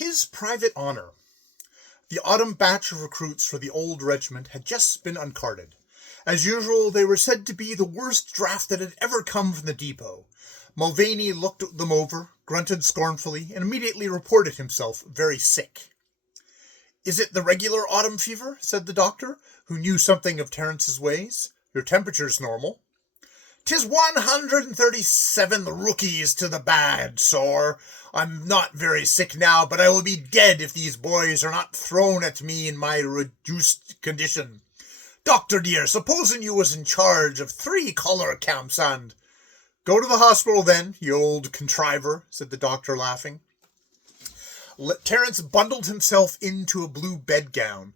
His private honor. The autumn batch of recruits for the old regiment had just been uncarded. As usual, they were said to be the worst draft that had ever come from the depot. Mulvaney looked them over, grunted scornfully, and immediately reported himself very sick. "Is it the regular autumn fever?" said the doctor, who knew something of Terence's ways. "Your temperature's normal." "'Tis 137 rookies to the bad, sir. I'm not very sick now, but I will be dead if these boys are not thrown at me in my reduced condition. Doctor dear, supposing you was in charge of 3 cholera camps and—" "Go to the hospital then, you old contriver," said the doctor, laughing. Terence bundled himself into a blue bedgown.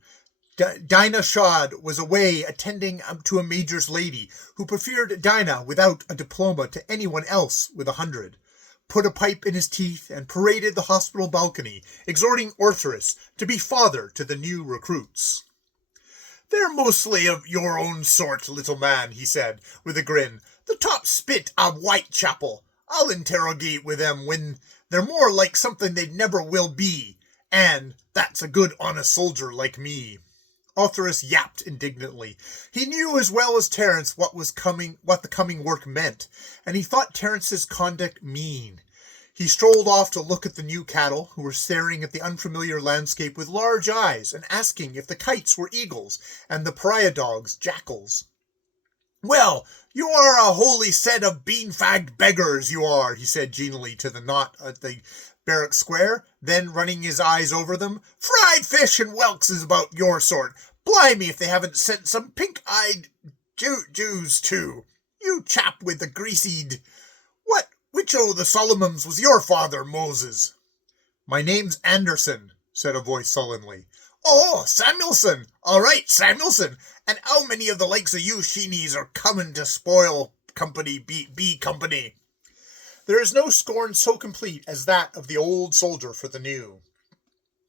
Dinah Shod was away attending to a major's lady, who preferred Dinah without a diploma to anyone else with 100, put a pipe in his teeth, and paraded the hospital balcony, exhorting Orthrus to be father to the new recruits. "They're mostly of your own sort, little man," he said, with a grin. "The top spit of Whitechapel. I'll interrogate with them when they're more like something they never will be, and that's a good honest soldier like me." Orthrus yapped indignantly. He knew as well as Terence what the coming work meant, and he thought Terence's conduct mean. He strolled off to look at the new cattle, who were staring at the unfamiliar landscape with large eyes and asking if the kites were eagles and the pariah dogs jackals. "Well, you are a holy set of bean-fagged beggars, you are," he said genially to the knot at the barrack square, then running his eyes over them. "Fried fish and whelks is about your sort. Blimey if they haven't sent some pink-eyed Jews too. You chap with the greasied... Which o' the Solomons was your father, Moses?" "My name's Anderson," said a voice sullenly. "Oh, Samuelson. All right, Samuelson. And how many of the likes of you sheenies are coming to spoil company, B company?" There is no scorn so complete as that of the old soldier for the new.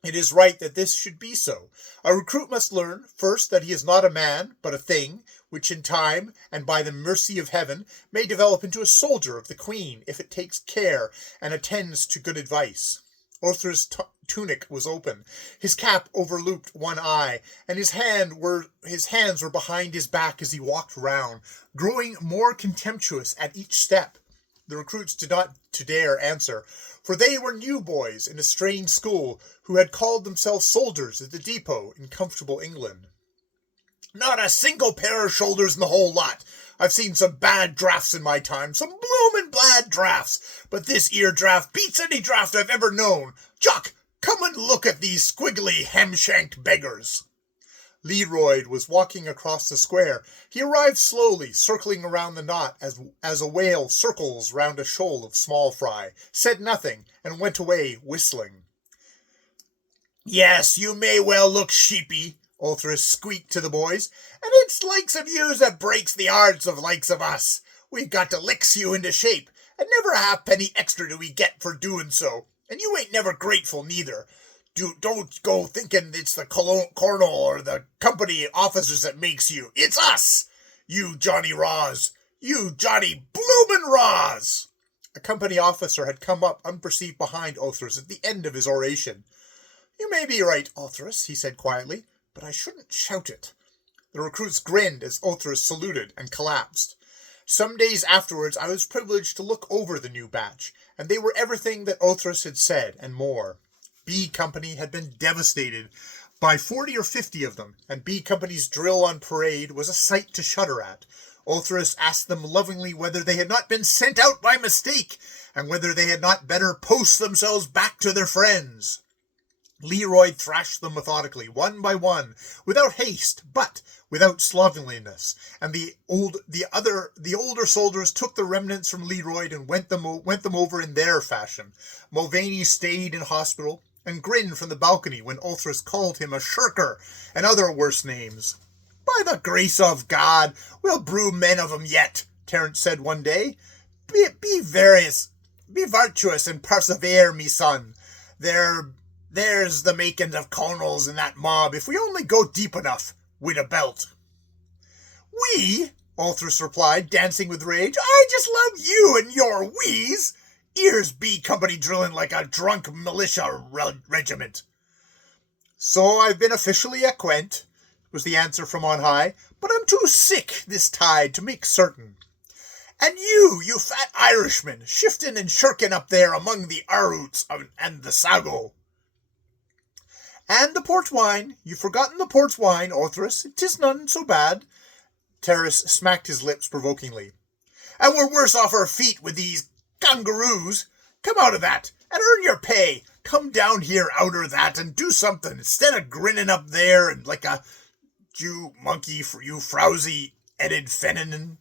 It is right that this should be so. A recruit must learn, first, that he is not a man, but a thing, which in time, and by the mercy of heaven, may develop into a soldier of the Queen, if it takes care and attends to good advice. Orthrus' tunic was open, his cap overlooped one eye, and his hands were behind his back as he walked round, growing more contemptuous at each step. The recruits did not dare answer, for they were new boys in a strange school who had called themselves soldiers at the depot in comfortable England. "Not a single pair of shoulders in the whole lot. I've seen some bad drafts in my time, some bloomin' bad drafts, but this 'ere draft beats any draft I've ever known. Jock, come and look at these squiggly, ham-shanked beggars." Leroyd was walking across the square. He arrived slowly, circling around the knot as a whale circles round a shoal of small fry, said nothing, and went away whistling. "Yes, you may well look sheepy," Orthrus squeaked to the boys, "and it's likes of yous that breaks the hearts of likes of us. We've got to licks you into shape, and never a halfpenny extra do we get for doing so, and you ain't never grateful neither. Don't go thinking it's the colonel or the company officers that makes you. It's us! You Johnny Raws! You Johnny bloomin' Raws!" A company officer had come up unperceived behind Orthrus at the end of his oration. "You may be right, Orthrus," he said quietly, "but I shouldn't shout it." The recruits grinned as Orthrus saluted and collapsed. Some days afterwards I was privileged to look over the new batch, and they were everything that Orthrus had said, and more. B Company had been devastated by 40 or 50 of them, and B Company's drill on parade was a sight to shudder at. Orthrus asked them lovingly whether they had not been sent out by mistake, and whether they had not better post themselves back to their friends. Leroyd thrashed them methodically, one by one, without haste, but without slovenliness, and the older soldiers took the remnants from Leroyd and went them over in their fashion. Mulvaney stayed in hospital, and grinned from the balcony when Orthrus called him a shirker and other worse names. "By the grace of God, we'll brew men of 'em yet," Terence said one day. Be virtuous and persevere, me son. There's the making of colonels in that mob, if we only go deep enough with a belt." "We?" Orthrus replied, dancing with rage. "I just love you and your we's. Here's B Company drilling like a drunk militia regiment. So I've been officially acquaint, was the answer from on high, but I'm too sick this tide to make certain. And you fat Irishman, shifting and shirking up there among the Aroots and the Sago. And the port wine, you've forgotten the port wine, Orthrus, 'tis none so bad. Terrace smacked his lips provokingly. And we're worse off our feet with these kangaroos. Come out of that, and earn your pay. Come down here out of that and do something, instead of grinning up there and like a Jew monkey for you frowsy-headed feninin.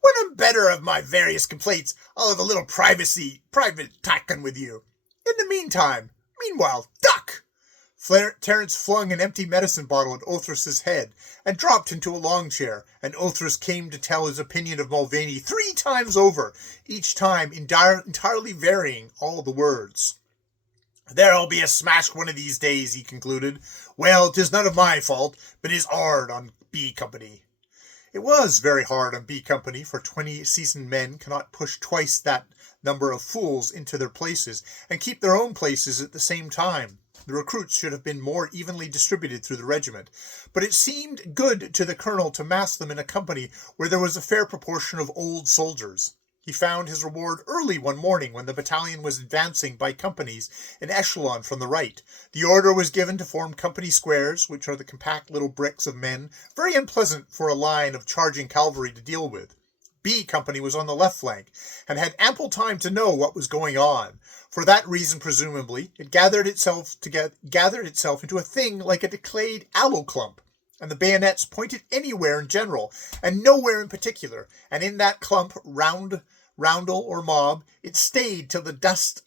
When I'm better of my various complaints, I'll have a little private talking with you. In the meanwhile, duck! Terence flung an empty medicine bottle at Othrus's head and dropped into a long chair, and Othrus came to tell his opinion of Mulvaney 3 times over, each time entirely varying all the words. There'll be a smash one of these days, he concluded. Well, 'tis none of my fault, but 'tis hard on B Company. It was very hard on B Company, for 20 seasoned men cannot push twice that number of fools into their places and keep their own places at the same time. The recruits should have been more evenly distributed through the regiment, but it seemed good to the colonel to mass them in a company where there was a fair proportion of old soldiers. He found his reward early one morning when the battalion was advancing by companies in echelon from the right. The order was given to form company squares, which are the compact little bricks of men, very unpleasant for a line of charging cavalry to deal with. B Company was on the left flank, and had ample time to know what was going on. For that reason, presumably, it gathered itself into a thing like a decayed aloe clump, and the bayonets pointed anywhere in general, and nowhere in particular, and in that clump, roundel or mob, it stayed till the dust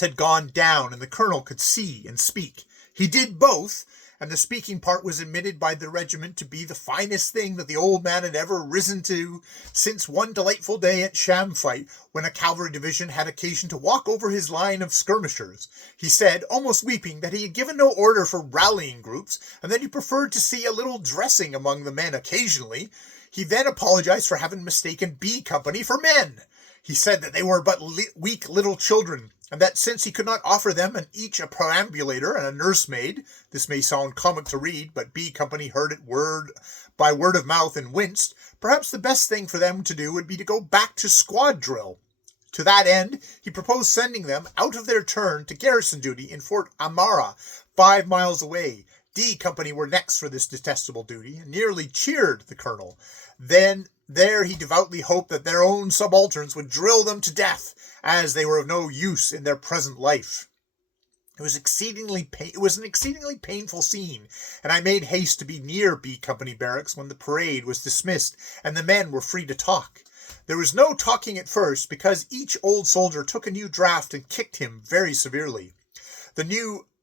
had gone down, and the colonel could see and speak. He did both, and the speaking part was admitted by the regiment to be the finest thing that the old man had ever risen to since one delightful day at Shamfight, when a cavalry division had occasion to walk over his line of skirmishers. He said, almost weeping, that he had given no order for rallying groups, and that he preferred to see a little dressing among the men occasionally. He then apologized for having mistaken B Company for men. He said that they were but weak little children, and that since he could not offer them each a perambulator and a nursemaid, this may sound comic to read, but B Company heard it by word of mouth and winced, perhaps the best thing for them to do would be to go back to squad drill. To that end, he proposed sending them out of their turn to garrison duty in Fort Amara, 5 miles away. D Company were next for this detestable duty, and nearly cheered the colonel. Then there he devoutly hoped that their own subalterns would drill them to death, as they were of no use in their present life. It was an exceedingly painful scene, and I made haste to be near B Company barracks when the parade was dismissed and the men were free to talk. There was no talking at first, because each old soldier took a new draft and kicked him very severely.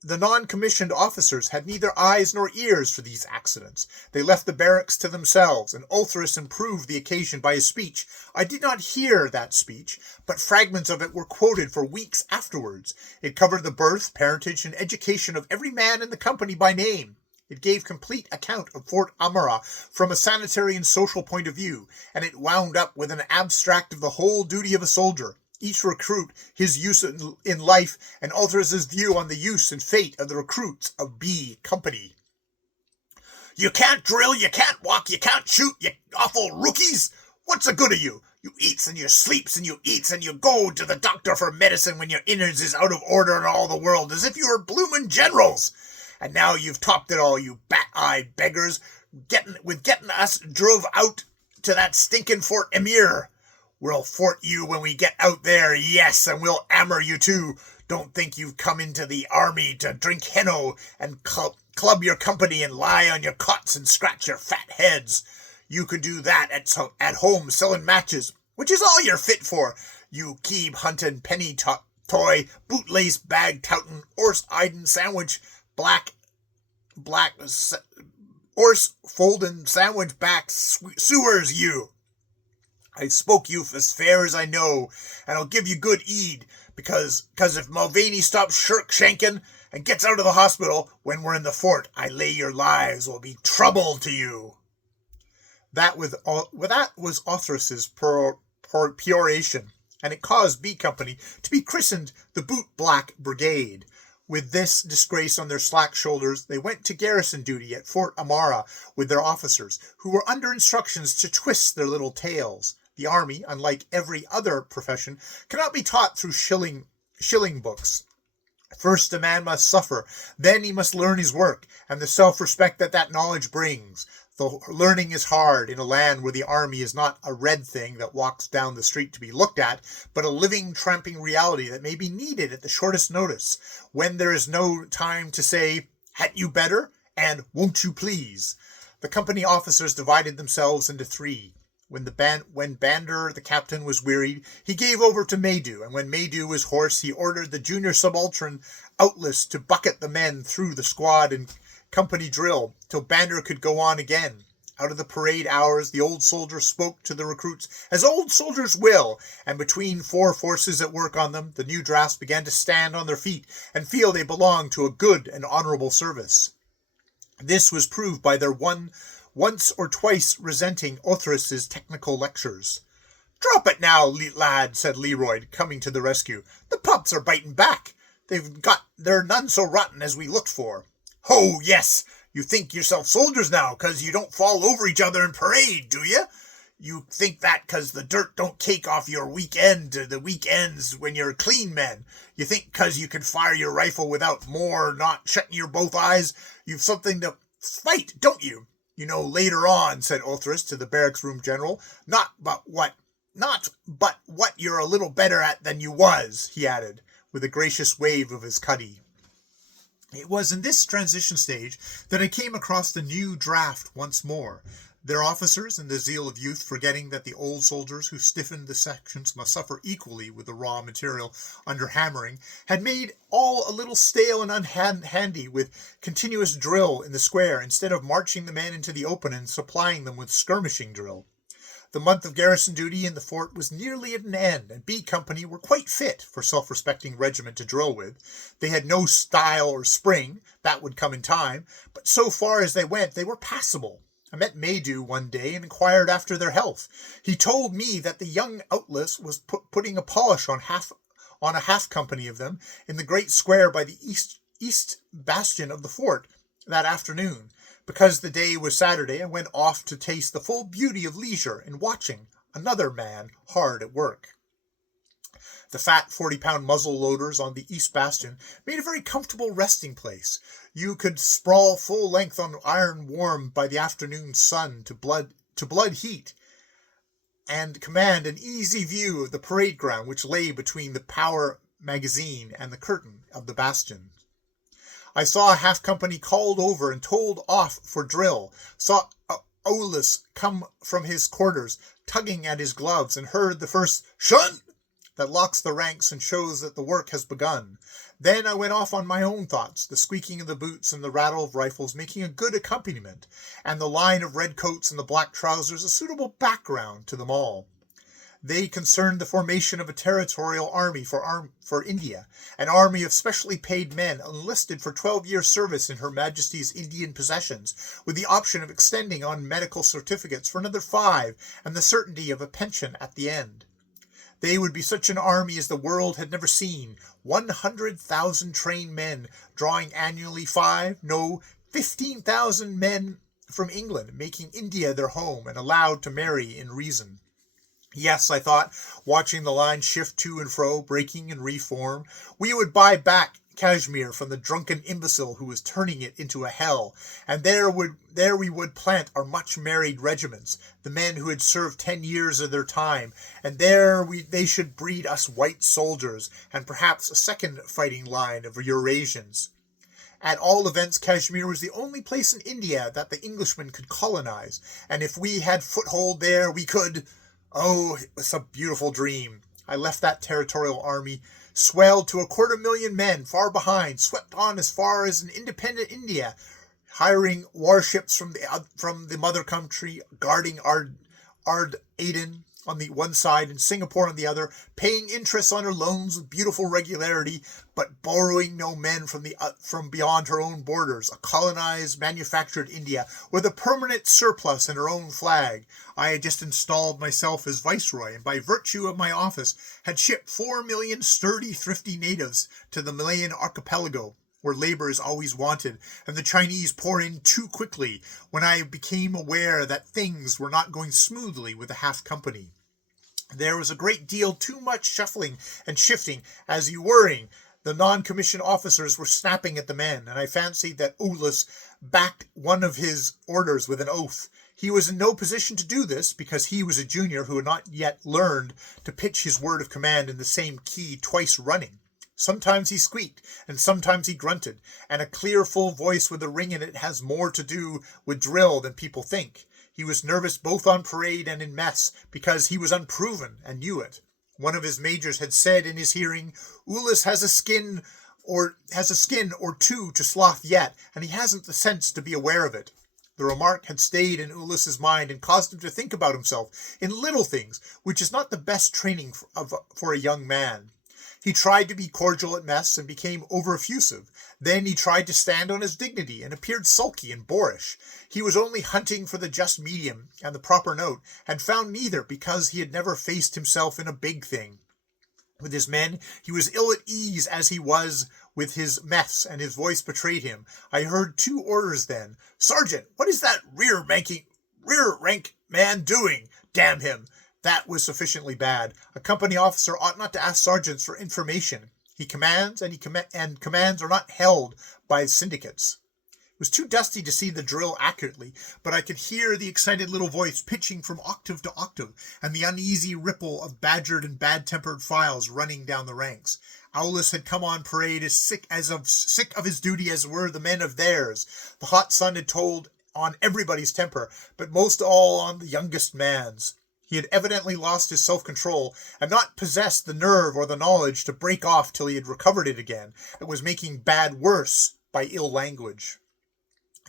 The non-commissioned officers had neither eyes nor ears for these accidents. They left the barracks to themselves, and Othrus improved the occasion by his speech. I did not hear that speech, but fragments of it were quoted for weeks afterwards. It covered the birth, parentage, and education of every man in the company by name. It gave complete account of Fort Amara from a sanitary and social point of view, and it wound up with an abstract of the whole duty of a soldier, each recruit, his use in life, and Othrus's view on the use and fate of the recruits of B Company. You can't drill, you can't walk, you can't shoot, you awful rookies! What's the good of you? You eats and you sleeps and you eats and you go to the doctor for medicine when your innards is out of order in all the world, as if you were bloomin' generals! And now you've topped it all, you bat-eyed beggars, getting us drove out to that stinking Fort Emir. We'll fort you when we get out there, yes, and we'll hammer you too. Don't think you've come into the army to drink henno and club your company and lie on your cots and scratch your fat heads. You can do that at home selling matches, which is all you're fit for, you keeb-hunting, penny-toy, bootlace bag-touting, horse-eyed sandwich, black horse-folding sandwich-back sewers, you. I spoke you as fair as I know, and I'll give you good heed, because if Mulvaney stops shirk-shanking and gets out of the hospital when we're in the fort, I lay your lives will be trouble to you. That was Othrus's peroration, and it caused B Company to be christened the Boot Black Brigade. With this disgrace on their slack shoulders, they went to garrison duty at Fort Amara with their officers, who were under instructions to twist their little tails. The army, unlike every other profession, cannot be taught through shilling books. First a man must suffer, then he must learn his work, and the self-respect that knowledge brings. Though learning is hard in a land where the army is not a red thing that walks down the street to be looked at, but a living, tramping reality that may be needed at the shortest notice, when there is no time to say, "Hadn't you better?" and "Won't you please?" The company officers divided themselves into three. When Bander, the captain, was wearied, he gave over to Maydew, and when Maydew was hoarse, he ordered the junior subaltern Outless to bucket the men through the squad and company drill till Bander could go on again. Out of the parade hours, the old soldiers spoke to the recruits as old soldiers will, and between four forces at work on them, the new drafts began to stand on their feet and feel they belonged to a good and honorable service. This was proved by their once or twice resenting Othrys's technical lectures. "Drop it now, lad," said Leroyd, coming to the rescue. "The pups are biting back. They're none so rotten as we looked for." "Oh, yes, you think yourself soldiers now, 'cause you don't fall over each other in parade, do you? You think that 'cause the dirt don't cake off your the weekends when you're clean men. You think 'cause you can fire your rifle without not shutting your both eyes, you've something to fight, don't you? You know, later on," said Othrys to the barracks room general, not but what you're a little better at than you was," he added, with a gracious wave of his cuddy. It was in this transition stage that I came across the new draft once more. Their officers, in the zeal of youth, forgetting that the old soldiers who stiffened the sections must suffer equally with the raw material under hammering, had made all a little stale and unhandy with continuous drill in the square instead of marching the men into the open and supplying them with skirmishing drill. The month of garrison duty in the fort was nearly at an end, and B Company were quite fit for self-respecting regiment to drill with. They had no style or spring, that would come in time, but so far as they went, they were passable. I met Maydew one day and inquired after their health. He told me that the young Outless was putting a polish on a half company of them in the great square by the east bastion of the fort that afternoon. Because the day was Saturday, I went off to taste the full beauty of leisure in watching another man hard at work. The fat 40-pound muzzle loaders on the east bastion made a very comfortable resting place. You could sprawl full length on iron warmed by the afternoon sun to blood heat, and command an easy view of the parade ground which lay between the powder magazine and the curtain of the bastion. I saw a half company called over and told off for drill, saw Oulis come from his quarters, tugging at his gloves, and heard the first "Shun!" that locks the ranks and shows that the work has begun. Then I went off on my own thoughts, the squeaking of the boots and the rattle of rifles making a good accompaniment, and the line of red coats and the black trousers a suitable background to them all. They concerned the formation of a territorial army for India, an army of specially paid men enlisted for 12 years' service in Her Majesty's Indian possessions, with the option of extending on medical certificates for another 5, and the certainty of a pension at the end. They would be such an army as the world had never seen, 100,000 trained men, drawing annually 15,000 men from England, making India their home, and allowed to marry in reason. Yes, I thought, watching the line shift to and fro, breaking and reform, we would buy back Kashmir from the drunken imbecile who was turning it into a hell, and there we would plant our much-married regiments, the men who had served 10 years of their time, and they should breed us white soldiers, and perhaps a second fighting line of Eurasians. At all events, Kashmir was the only place in India that the Englishmen could colonize, and if we had foothold there, we could... Oh, it was a beautiful dream. I left that territorial army, swelled to 250,000 men, far behind, swept on as far as an independent India, hiring warships from the mother country, guarding Ard Aden, on the one side and Singapore on the other, paying interest on her loans with beautiful regularity, but borrowing no men from beyond her own borders, a colonized, manufactured India with a permanent surplus in her own flag. I had just installed myself as viceroy, and by virtue of my office had shipped 4 million sturdy, thrifty natives to the Malayan archipelago, where labor is always wanted, and the Chinese pour in too quickly, when I became aware that things were not going smoothly with the half company. There was a great deal too much shuffling and shifting, as you worrying. The non-commissioned officers were snapping at the men, and I fancied that Ulus backed one of his orders with an oath. He was in no position to do this, because he was a junior who had not yet learned to pitch his word of command in the same key twice running. Sometimes he squeaked, and sometimes he grunted, and a clear, full voice with a ring in it has more to do with drill than people think. He was nervous both on parade and in mess, because he was unproven and knew it. One of his majors had said in his hearing, "Ulus has a skin or two to sloth yet, and he hasn't the sense to be aware of it." The remark had stayed in Ulus's mind and caused him to think about himself in little things, which is not the best training for a young man. He tried to be cordial at mess and became over-effusive. Then he tried to stand on his dignity and appeared sulky and boorish. He was only hunting for the just medium and the proper note, and found neither, because he had never faced himself in a big thing. With his men, he was ill at ease as he was with his mess, and his voice betrayed him. I heard 2 orders then. "Sergeant, what is that rear rank man doing? Damn him!" That was sufficiently bad. A company officer ought not to ask sergeants for information. He commands, and commands are not held by syndicates. It was too dusty to see the drill accurately, but I could hear the excited little voice pitching from octave to octave, and the uneasy ripple of badgered and bad-tempered files running down the ranks. Aulus had come on parade as sick of his duty as were the men of theirs. The hot sun had told on everybody's temper, but most all on the youngest man's. He had evidently lost his self-control, and not possessed the nerve or the knowledge to break off till he had recovered it again, and was making bad worse by ill language.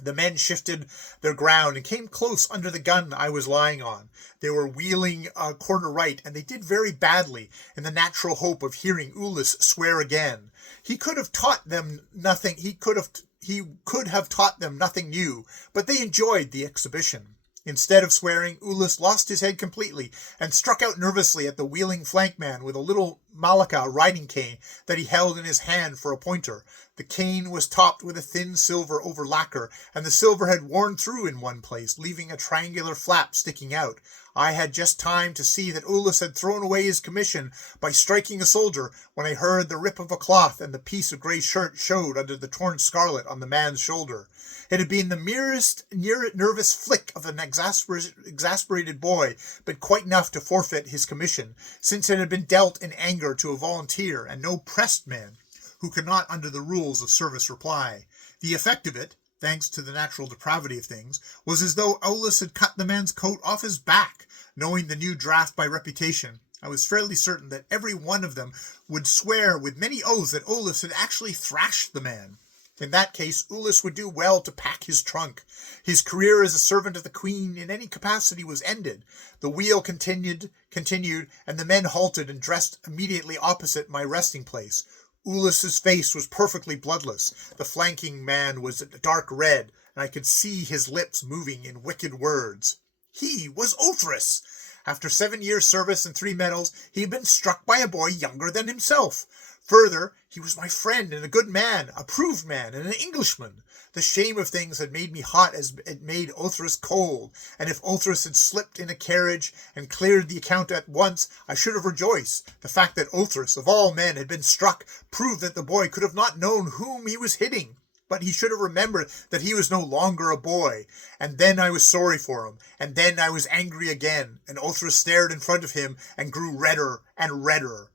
The men shifted their ground and came close under the gun I was lying on. They were wheeling quarter right, and they did very badly, in the natural hope of hearing Ulus swear again. He could have taught them nothing. He could have taught them nothing new, but they enjoyed the exhibition. Instead of swearing, Ulus lost his head completely and struck out nervously at the wheeling flankman with a little Malacca riding cane that he held in his hand for a pointer. The cane was topped with a thin silver over lacquer, and the silver had worn through in one place, leaving a triangular flap sticking out. I had just time to see that Ulus had thrown away his commission by striking a soldier, when I heard the rip of a cloth, and the piece of grey shirt showed under the torn scarlet on the man's shoulder. It had been the merest nervous flick of an exasperated boy, but quite enough to forfeit his commission, since it had been dealt in anger to a volunteer, and no pressed man, who could not under the rules of service reply. The effect of it, thanks to the natural depravity of things, was as though Aulus had cut the man's coat off his back. Knowing the new draft by reputation, I was fairly certain that every one of them would swear with many oaths that Aulus had actually thrashed the man. In that case, Ulus would do well to pack his trunk. His career as a servant of the Queen in any capacity was ended. The wheel continued, and the men halted and dressed immediately opposite my resting place. Ulus's face was perfectly bloodless. The flanking man was dark red, and I could see his lips moving in wicked words. He was Othrys. After 7 years' service and 3 medals, he had been struck by a boy younger than himself. Further, he was my friend and a good man, a proved man, and an Englishman. The shame of things had made me hot as it made Othrys cold, and if Othrys had slipped in a carriage and cleared the account at once, I should have rejoiced. The fact that Othrys, of all men, had been struck proved that the boy could have not known whom he was hitting, but he should have remembered that he was no longer a boy. And then I was sorry for him, and then I was angry again, and Othrys stared in front of him and grew redder and redder.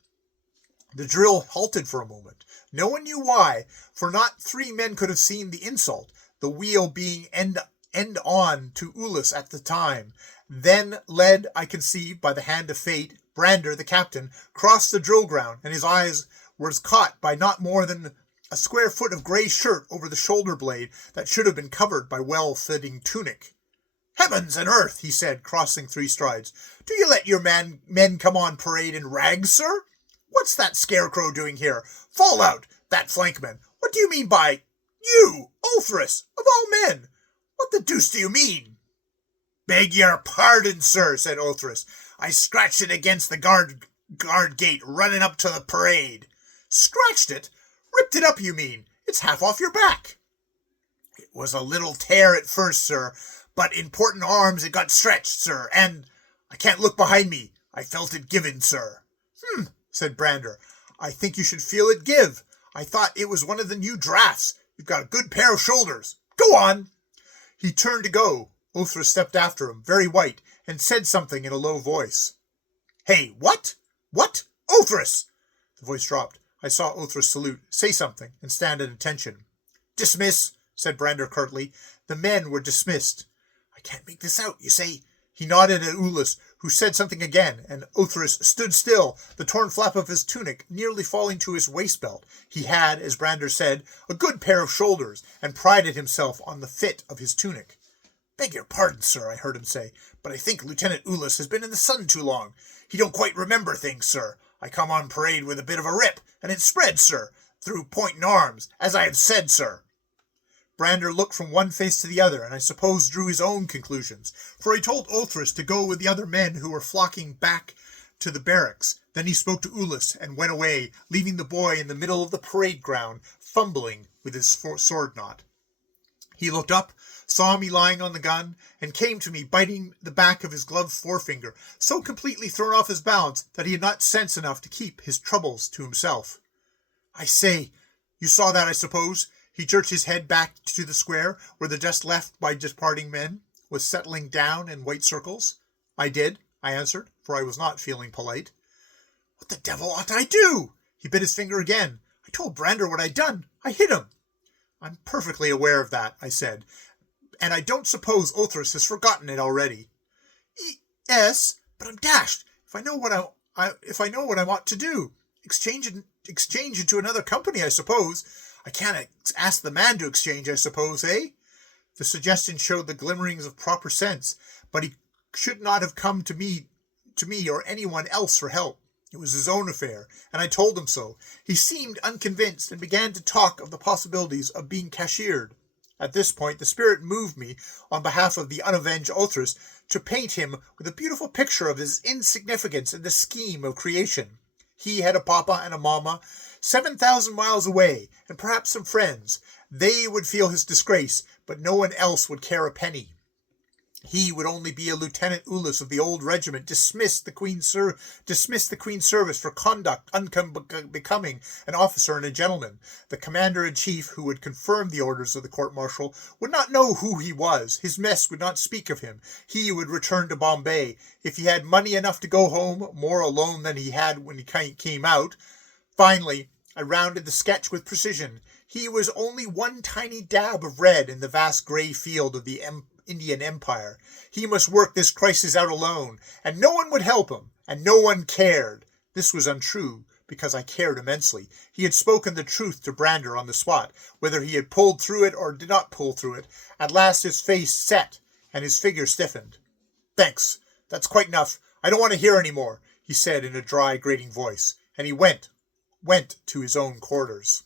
The drill halted for a moment. No one knew why, for not 3 men could have seen the insult, the wheel being end on to Ulus at the time. Then, led, I conceive, by the hand of fate, Brander, the captain, crossed the drill ground, and his eyes were caught by not more than a square foot of grey shirt over the shoulder blade that should have been covered by well-fitting tunic. Heavens and earth, he said, crossing 3 strides. Do you let your men come on parade in rags, sir? What's that scarecrow doing here? Fall out, that flankman. What do you mean by... You, Ulthrus, of all men? What the deuce do you mean? Beg your pardon, sir, said Ulthrus. I scratched it against the guard gate running up to the parade. Scratched it? Ripped it up, you mean? It's half off your back. It was a little tear at first, sir, but in portant arms it got stretched, sir, and I can't look behind me. I felt it given, sir. Said Brander. I think you should feel it give. I thought it was one of the new drafts. You've got a good pair of shoulders. Go on. He turned to go. Ulthrus stepped after him, very white, and said something in a low voice. Hey, what? What? Ulthrus! The voice dropped. I saw Ulthrus salute, say something, and stand at attention. Dismiss, said Brander curtly. The men were dismissed. I can't make this out, you say? He nodded at Ullus, who said something again, and Ulthrus stood still, the torn flap of his tunic nearly falling to his waist-belt. He had, as Brander said, a good pair of shoulders, and prided himself on the fit of his tunic. Beg your pardon, sir, I heard him say, but I think Lieutenant Ullus has been in the sun too long. He don't quite remember things, sir. I come on parade with a bit of a rip, and it spread, sir, through point and arms, as I have said, sir. Brander looked from one face to the other, and I suppose drew his own conclusions, for he told Ulthrus to go with the other men who were flocking back to the barracks. Then he spoke to Ullus and went away, leaving the boy in the middle of the parade ground, fumbling with his sword knot. He looked up, saw me lying on the gun, and came to me, biting the back of his gloved forefinger, so completely thrown off his balance that he had not sense enough to keep his troubles to himself. I say, you saw that, I suppose? He jerked his head back to the square, where the dust left by departing men was settling down in white circles. I did, I answered, for I was not feeling polite. What the devil ought I do? He bit his finger again. I told Brander what I'd done. I hit him. I'm perfectly aware of that, I said, and I don't suppose Ulthrus has forgotten it already. Yes, but I'm dashed. If I know what I want to do, exchange into another company, I suppose. I can't ask the man to exchange, I suppose, eh? The suggestion showed the glimmerings of proper sense, but he should not have come to me or anyone else for help. It was his own affair, and I told him so. He seemed unconvinced and began to talk of the possibilities of being cashiered. At this point, the spirit moved me, on behalf of the unavenged Ulthrus, to paint him with a beautiful picture of his insignificance in the scheme of creation. He had a papa and a mamma, 7,000 miles away, and perhaps some friends. They would feel his disgrace, but no one else would care a penny. He would only be a Lieutenant Ullus of the old regiment, dismissed the Queen's service for conduct unbecoming an officer and a gentleman. The commander-in-chief, who would confirm the orders of the court-martial, would not know who he was. His mess would not speak of him. He would return to Bombay. If he had money enough to go home, more alone than he had when he came out. Finally, I rounded the sketch with precision. He was only one tiny dab of red in the vast grey field of the Indian Empire. He must work this crisis out alone, and no one would help him, and no one cared. This was untrue, because I cared immensely. He had spoken the truth to Brander on the spot, whether he had pulled through it or did not pull through it. At last his face set, and his figure stiffened. Thanks, that's quite enough. I don't want to hear any more, he said in a dry, grating voice, and he went to his own quarters.